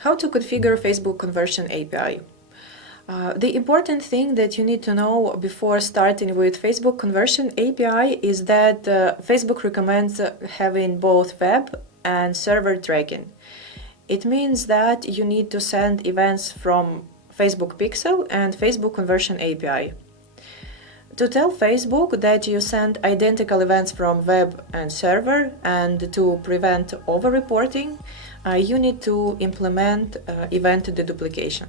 How to configure Facebook conversion API. The important thing that you need to know before starting with Facebook conversion API is that Facebook recommends having both web and server tracking. It means that you need to send events from Facebook Pixel and Facebook conversion API. To tell Facebook that you send identical events from web and server and to prevent over-reporting, you need to implement event deduplication.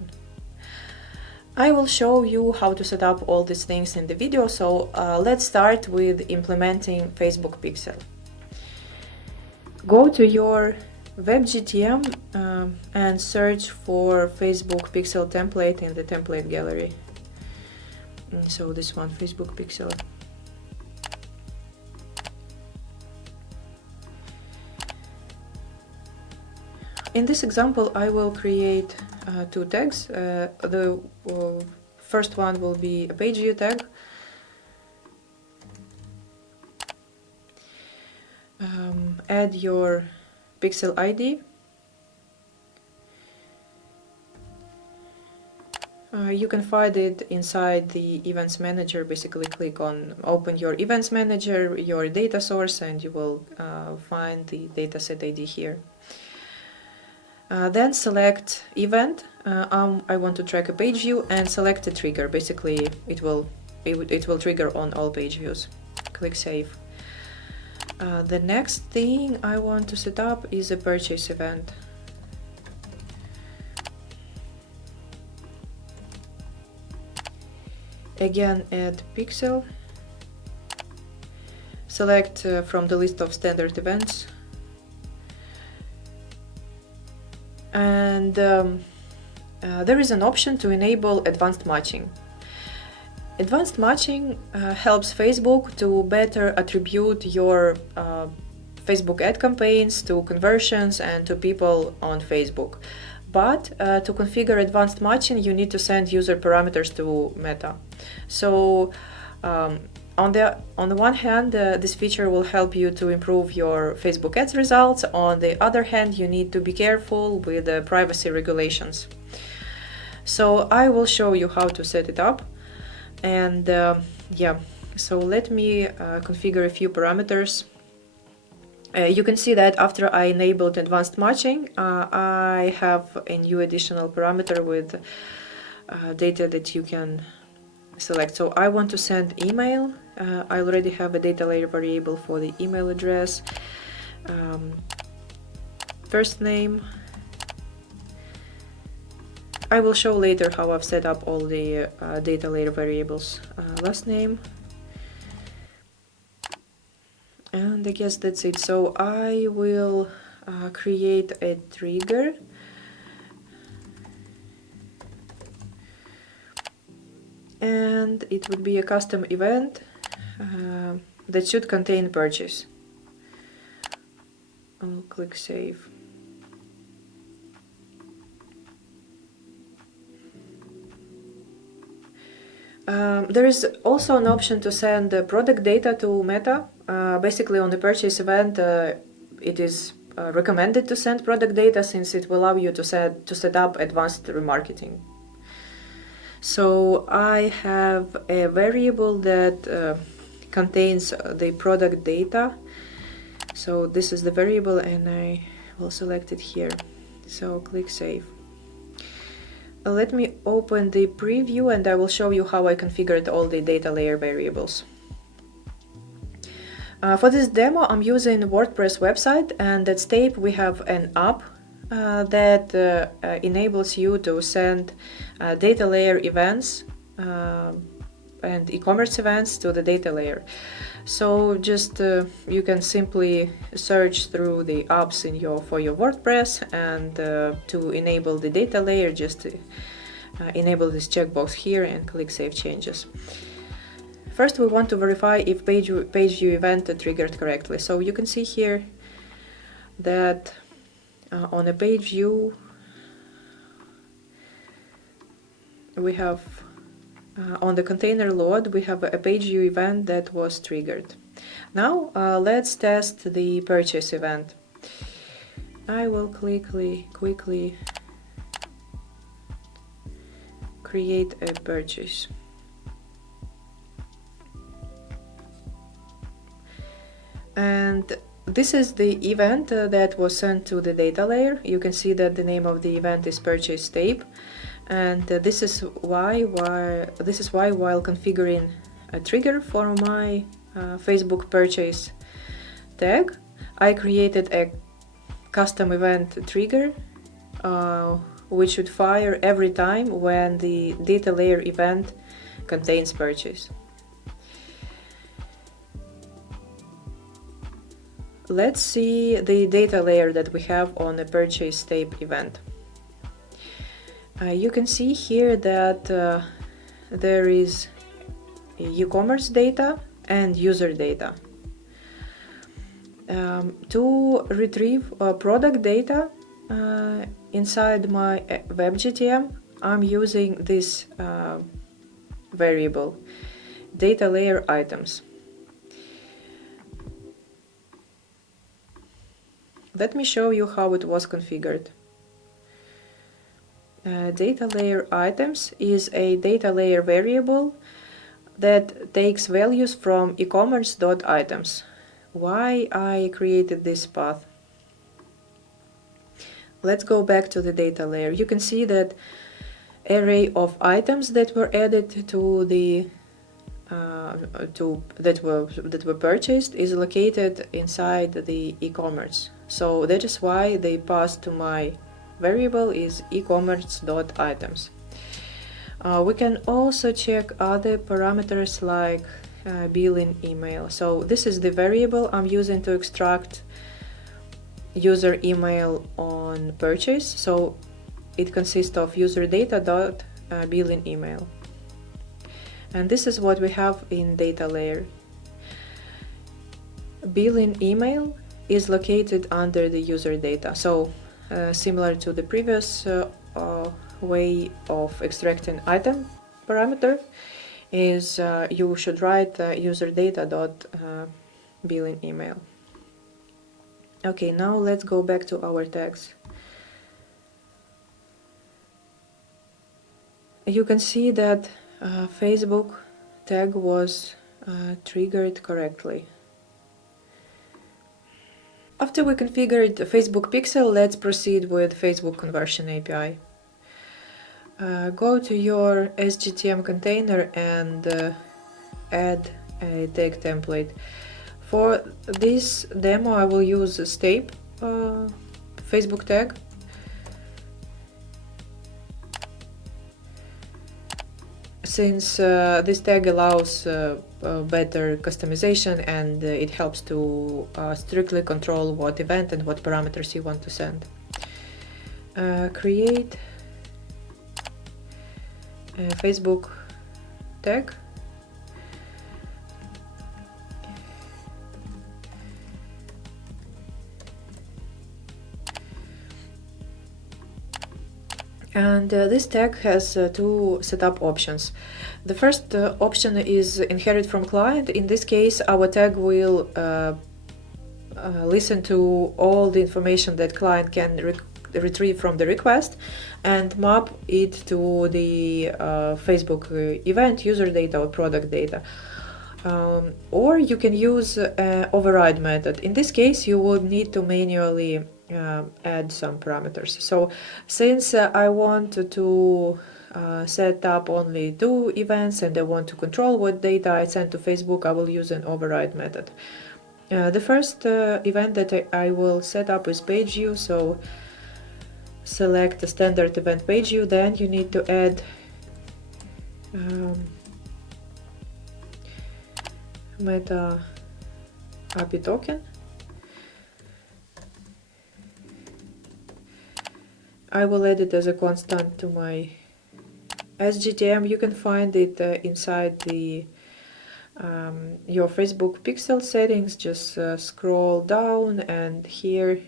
I will show you how to set up all these things in the video, so let's start with implementing Facebook Pixel. Go to your WebGTM and search for Facebook Pixel template in the template gallery. So this one, Facebook Pixel. In this example, I will create two tags. The first one will be a pageview tag. Add your pixel ID. You can find it inside the Events Manager. Basically click on Open your Events Manager, your data source, and you will find the dataset ID here. Then select Event. I want to track a page view, and select a trigger. Basically it will trigger on all page views. Click Save. The next thing I want to set up is a purchase event. Again, add pixel, select from the list of standard events, and there is an option to enable advanced matching. Advanced matching helps Facebook to better attribute your Facebook ad campaigns to conversions and to people on Facebook. But to configure advanced matching, you need to send user parameters to Meta. So on the one hand, this feature will help you to improve your Facebook ads results. On the other hand, you need to be careful with the privacy regulations. So I will show you how to set it up. And yeah, so let me configure a few parameters. You can see that after I enabled advanced matching, I have a new additional parameter with data that you can select. So I want to send email. I already have a data layer variable for the email address, first name. I will show later how I've set up all the data layer variables. Last name. And I guess that's it. So I will create a trigger. And it would be a custom event that should contain purchase. I'll click Save. There is also an option to send product data to Meta. Basically, on the purchase event, it is recommended to send product data since it will allow you to set up advanced remarketing. So I have a variable that contains the product data. So this is the variable, and I will select it here. So click Save. Let me open the preview and I will show you how I configured all the data layer variables. For this demo, I'm using WordPress website, and at Stape we have an app that enables you to send data layer events and e-commerce events to the data layer. So just you can simply search through the apps for your WordPress, and to enable the data layer, just enable this checkbox here and click Save Changes. First, we want to verify if page view event triggered correctly. So you can see here that on a page view we have on the container load we have a page view event that was triggered. Now let's test the purchase event. I will quickly create a purchase. And this is the event that was sent to the data layer. You can see that the name of the event is purchase Stape, and this is why while configuring a trigger for my Facebook purchase tag, I created a custom event trigger which should fire every time when the data layer event contains purchase. Let's see the data layer that we have on a purchase Stape event. You can see here that there is e-commerce data and user data. To retrieve product data inside my WebGTM, I'm using this variable, data layer items. Let me show you how it was configured. Data layer items is a data layer variable that takes values from ecommerce.items. Why I created this path? Let's go back to the data layer. You can see that array of items that were added to the that were purchased is located inside the e-commerce. So that is why the path to my variable is ecommerce.items. We can also check other parameters like billing email. So this is the variable I'm using to extract user email on purchase. So it consists of user data dot billing email. And this is what we have in data layer. Billing email is located under the user data. So similar to the previous way of extracting item parameter is you should write user data dot billing email. Okay, now let's go back to our tags. You can see that Facebook tag was triggered correctly. After we configured the Facebook pixel, let's proceed with Facebook conversion API. Go to your SGTM container and add a tag template. For this demo, I will use a Stape Facebook tag. Since this tag allows better customization and it helps to strictly control what event and what parameters you want to send. Create a Facebook tag. And this tag has two setup options. The first option is inherit from client. In this case, our tag will listen to all the information that client can retrieve from the request and map it to the Facebook event, user data or product data. Or you can use override method. In this case, you would need to manually add some parameters. So since I want to set up only 2 events and I want to control what data I send to Facebook, I will use an override method. The first event that I will set up is pageview. So select the standard event pageview. Then you need to add meta API token. I will add it as a constant to my SGTM. You can find it inside the your Facebook pixel settings. Just scroll down and here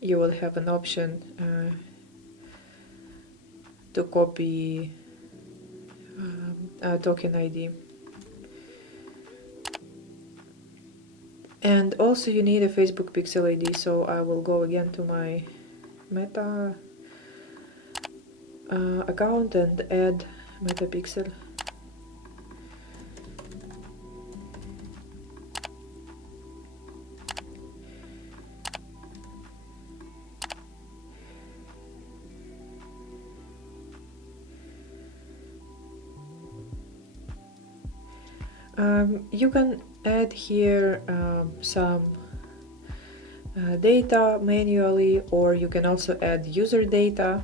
you will have an option to copy token ID. And also you need a Facebook pixel ID, so I will go again to my meta account and add metapixel. You can add here some data manually, or you can also add user data.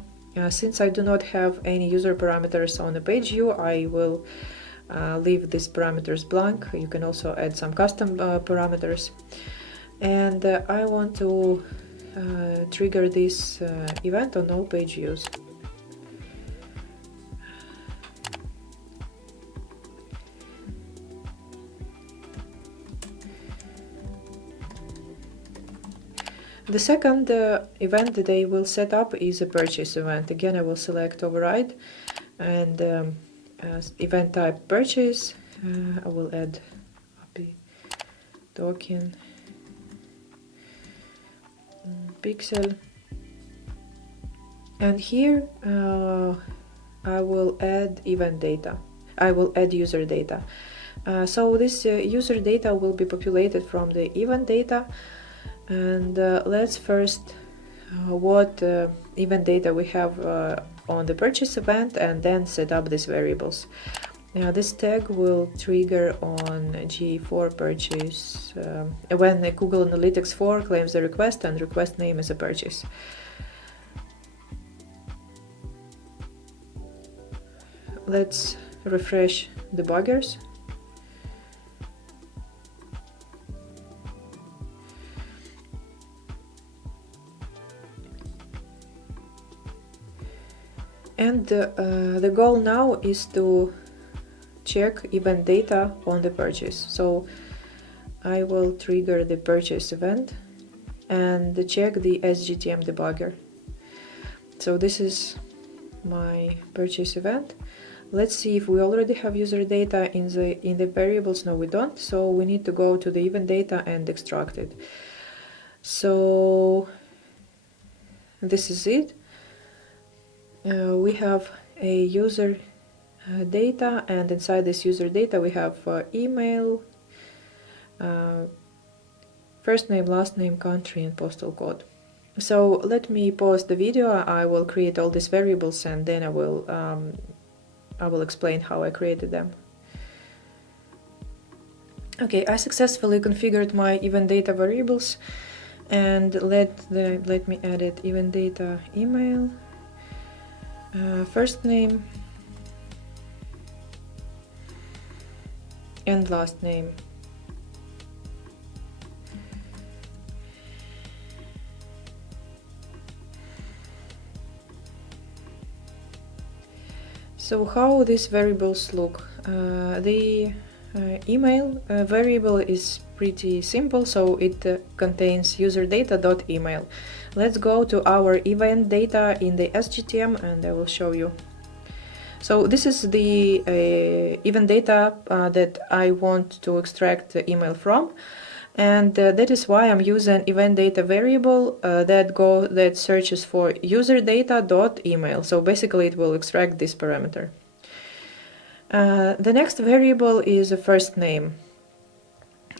Since I do not have any user parameters on the page view, I will leave these parameters blank. You can also add some custom parameters. And I want to trigger this event on all page views. The second event that I will set up is a purchase event. Again, I will select override and event type purchase. I will add API token pixel, and here I will add event data. I will add user data. So this user data will be populated from the event data. And let's first what event data we have on the purchase event, and then set up these variables. Now this tag will trigger on G4 purchase when the Google Analytics 4 claims the request and request name is a purchase. Let's refresh the debuggers. And the goal now is to check event data on the purchase. So I will trigger the purchase event and check the SGTM debugger. So this is my purchase event. Let's see if we already have user data in the variables. No, we don't. So we need to go to the event data and extract it. So this is it. We have a user data, and inside this user data we have email, first name, last name, country, and postal code. So let me pause the video. I will create all these variables, and then I will explain how I created them. Okay, I successfully configured my event data variables, and let me edit event data email. First name and last name. So how these variables look? The email variable is pretty simple, so it contains user data.email. Let's go to our event data in the SGTM and I will show you. So this is the event data that I want to extract the email from, and that is why I'm using event data variable that searches for user data.email. So basically it will extract this parameter. The next variable is a first name.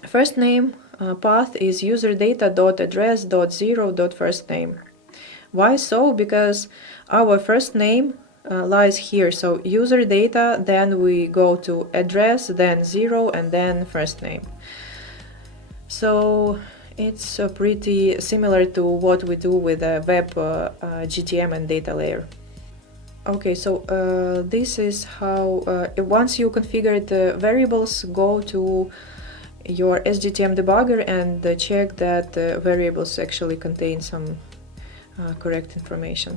First name path is user data.address.0.firstname. Why so? Because our first name lies here. So user data, then we go to address, then 0, and then first name. So it's pretty similar to what we do with a web GTM and data layer. Okay, so this is how once you configure the variables, go to your SGTM debugger and check that the variables actually contain some correct information.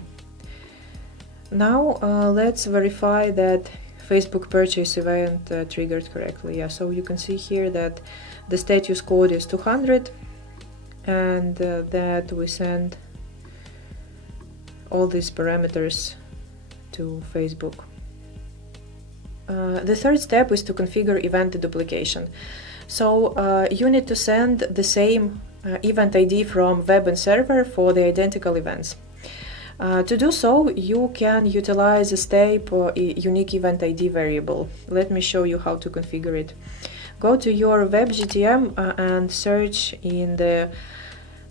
Now let's verify that Facebook purchase event triggered correctly. Yeah, so you can see here that the status code is 200 and that we send all these parameters to Facebook. The third step is to configure event deduplication. So you need to send the same event ID from web and server for the identical events. To do so, you can utilize a Stape unique event ID variable. Let me show you how to configure it. Go to your WebGTM and search in the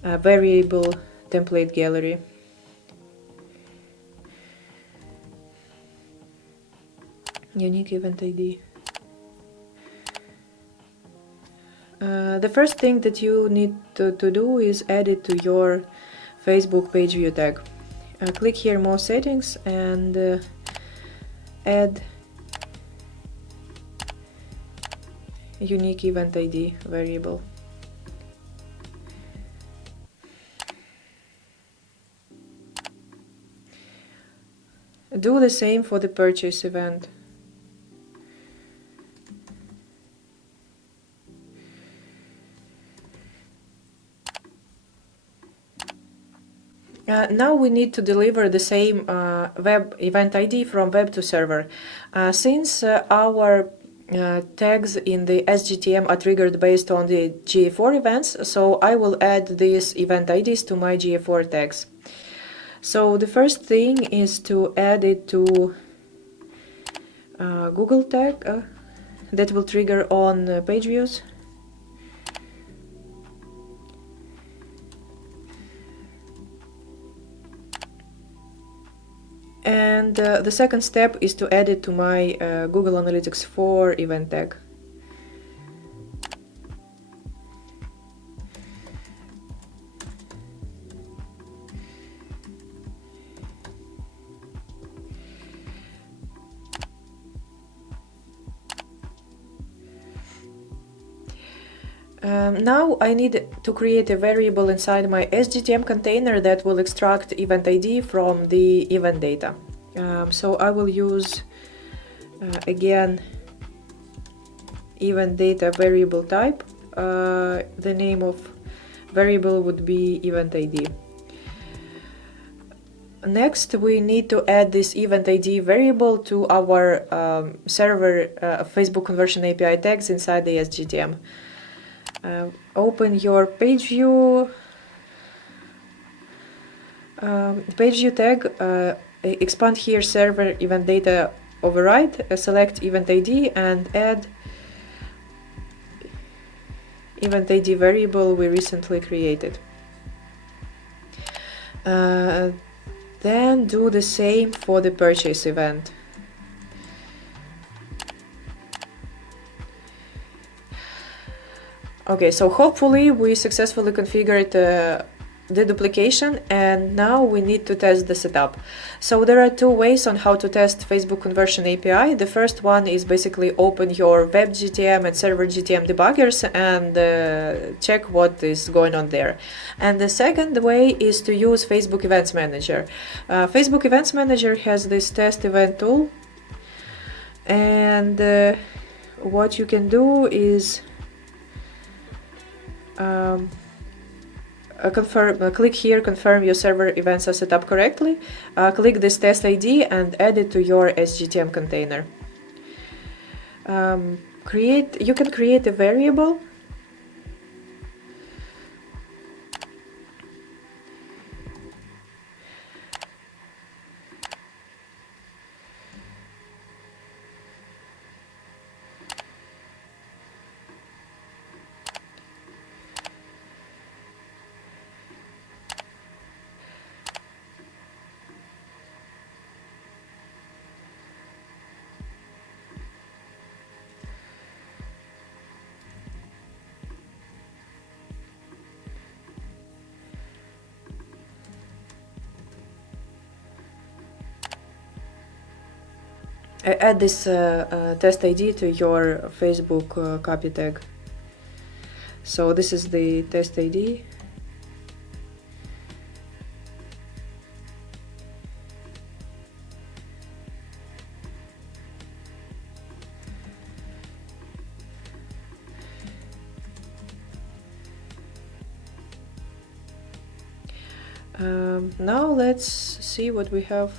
variable template gallery. Unique event ID. The first thing that you need to do is add it to your Facebook page view tag. Click here More Settings and add unique event ID variable. Do the same for the purchase event. Now we need to deliver the same web event ID from web to server. Since our tags in the SGTM are triggered based on the GA4 events, so I will add these event IDs to my GA4 tags. So the first thing is to add it to Google tag that will trigger on page views. And the second step is to add it to my Google Analytics 4 event tag. Now I need to create a variable inside my SGTM container that will extract event ID from the event data. So I will use again event data variable type. The name of variable would be event ID. Next, we need to add this event ID variable to our server Facebook conversion API tags inside the SGTM. Open your page view tag, expand here server event data override, select event ID and add event ID variable we recently created. Then do the same for the purchase event. Okay, so hopefully we successfully configured deduplication, and now we need to test the setup. So there are two ways on how to test Facebook Conversion API. The first one is basically open your web GTM and server GTM debuggers and check what is going on there. And the second way is to use Facebook Events Manager. Facebook Events Manager has this test event tool, and what you can do is click here, confirm your server events are set up correctly. Click this test ID and add it to your SGTM container. You can create a variable. Add this test ID to your Facebook copy tag. So this is the test ID. Now let's see what we have.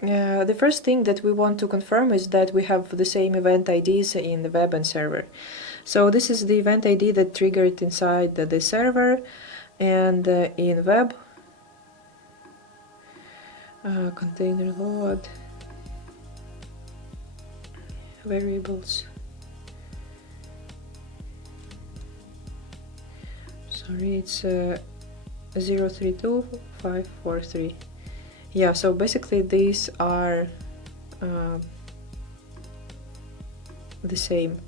The first thing that we want to confirm is that we have the same event IDs in the web and server. So this is the event ID that triggered inside the server, and in web, container load, variables. Sorry, it's 032543. Yeah, so basically these are the same.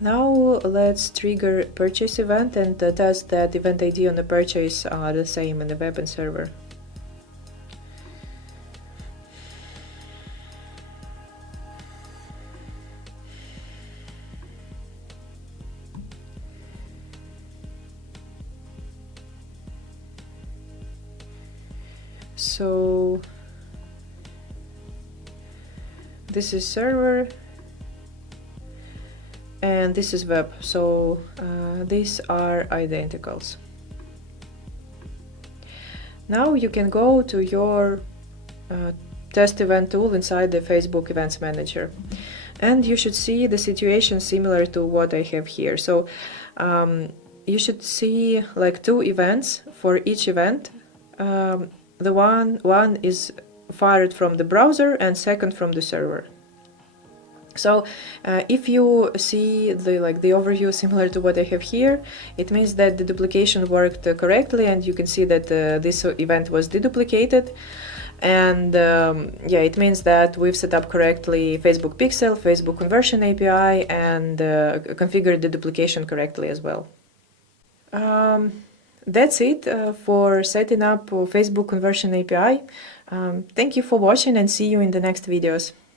Now let's trigger purchase event and test that event ID on the purchase are the same in the web and server. So this is server and this is web, so these are identicals. Now you can go to your test event tool inside the Facebook Events Manager, and you should see the situation similar to what I have here. So you should see like 2 events for each event. The one is fired from the browser and second from the server. So if you see the overview similar to what I have here, it means that the duplication worked correctly, and you can see that this event was deduplicated. And yeah, it means that we've set up correctly Facebook Pixel, Facebook Conversion API, and configured the duplication correctly as well. That's it for setting up Facebook Conversion API. Thank you for watching, and see you in the next videos.